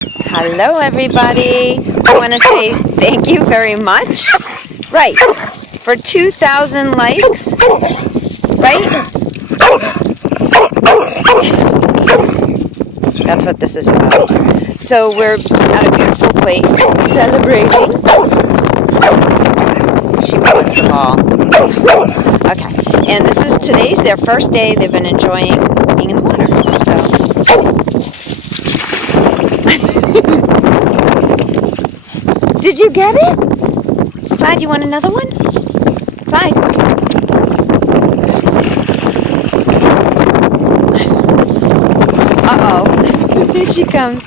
Hello, everybody. I want to say thank you very much. Right, for 2,000 likes, right? That's what this is about. So we're at a beautiful place celebrating. She wants the ball. Okay, and this is today's their first day. They've been enjoying being in the water. So, did you get it? Clyde, you want another one? Clyde. Uh-oh. Here she comes.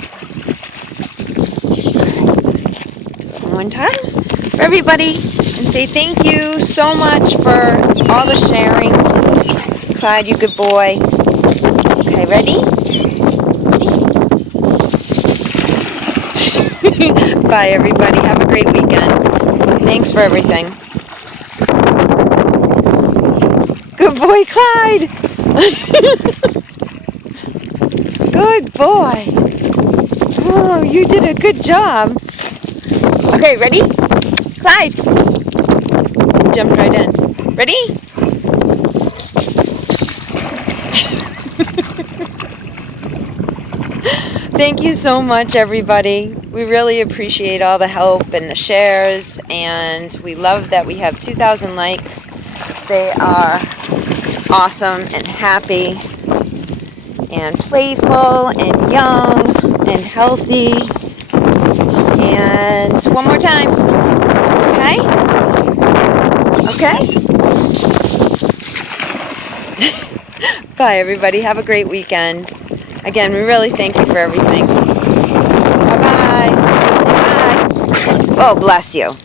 Do it one time for everybody and say thank you so much for all the sharing. Clyde, you good boy. Okay, ready? Ready? Bye, everybody. Have a great weekend. Thanks for everything. Good boy, Clyde. Good boy. Oh, you did a good job. Okay, ready? Clyde. Jumped right in. Ready? Thank you so much, everybody. We really appreciate all the help and the shares, and we love that we have 2,000 likes. They are awesome and happy and playful and young and healthy. And one more time. Okay? Okay? Bye, everybody. Have a great weekend. Again, we really thank you for everything. Bye-bye. Bye. Oh, bless you.